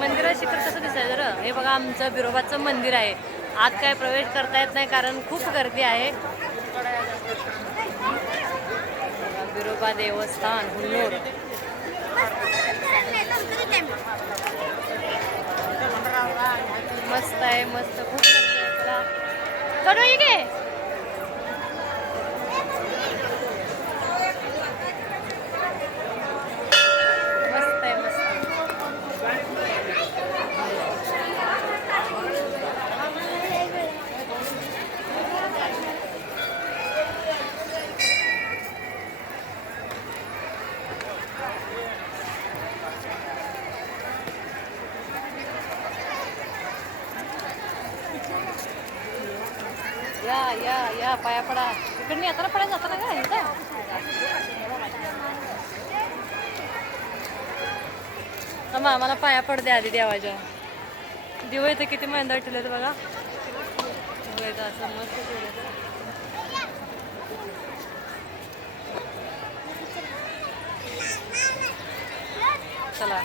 मंदिराशी तर कसं दिसायचं रे हे बघा आमचं बिरोबाचं मंदिर आहे. आत काय प्रवेश करता येत नाही कारण खूप गर्दी आहे. बिरोबा देवस्थान हुन्नूर मस्त आहे मस्त खूप गर्दी आहे चला. ये गे मस्त आहे मस्त या या या पाया पडा. इकडनं येताना पडायला जाताना काय इथं? थांबा मला पाया पड द्या आधी देवाच्या. दिव इथं किती महिंदा ठेवले बघा. दिवं इथं असं मस्त ठेवलं चला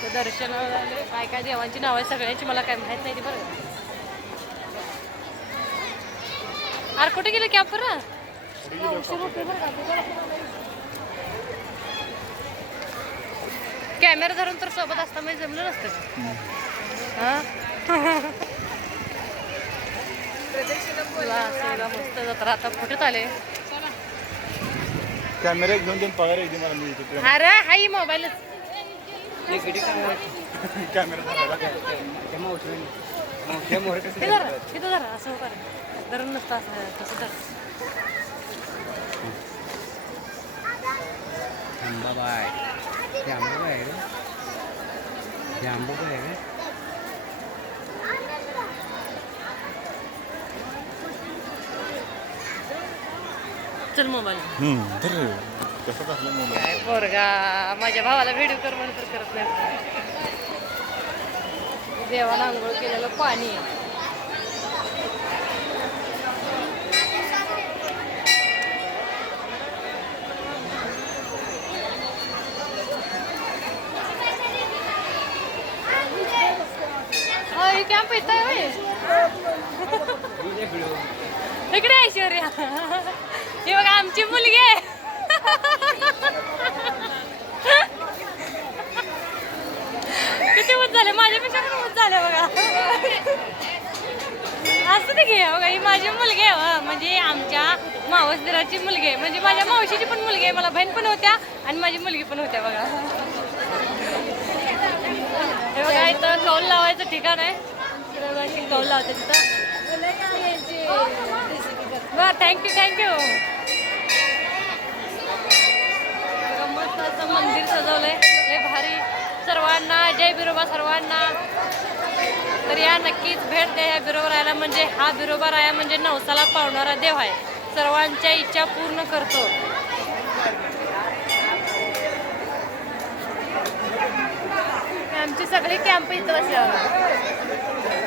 तर दर्शनाला आले. काय काय देवांची नावं आहे सगळ्यांची मला काय माहीत नाही ती बरं. अरे कुठे गेलं कॅब बरं कॅमेरा धरून तर सोबत असता म्हणजे जमलं नसतं? हा? मस्त जत्रा आता कुठेच आले. कॅमेरा घेऊन देऊन पगार एक मला मी अरे हाई मोबाईलच कॅमेरा हे धरा असं कर. धरून नसतं असं तसं धर. अंबाबाई हे अंबाबाई आहे रे हे अंबाबाई आहे रे चल मोबाईल धर. कसं कसलं मोबाईल काय पोरगा माझ्या भावाला व्हिडिओ कर म्हणून तर करत नाही. देवाला आंघोळ केलेलं पाणी होय कॅम्प येत आहे इकडे ऐश्वर्या हे बघा आमची मुलगी आहे. किती मत झाले? माझ्यापेक्षा पण मत झाले बघा. असं ते घे बघा ही माझी मुलगी आहे म्हणजे आमच्या मावस दिराची मुलगी आहे. म्हणजे माझ्या मावशीची पण मुलगी आहे मला बहीण पण होत्या आणि माझी मुलगी पण होत्या बघा. हे बघा इथं कौल लावायचं ठिकाण आहे. इकडे बघा होता तिथं. बरं थँक्यू थँक्यू मस्त असं मंदिर सजवलंय. लय भारी. सर्वांना जय बिरोबा सर्वांना. तर या नक्कीच भेट द्या या बिरोबा राहायला म्हणजे हा बिरोबा राया म्हणजे नवसाला पावणारा देव आहे. सर्वांच्या इच्छा पूर्ण करतो. आमची सगळी कॅम्प इथं बसल्यावर.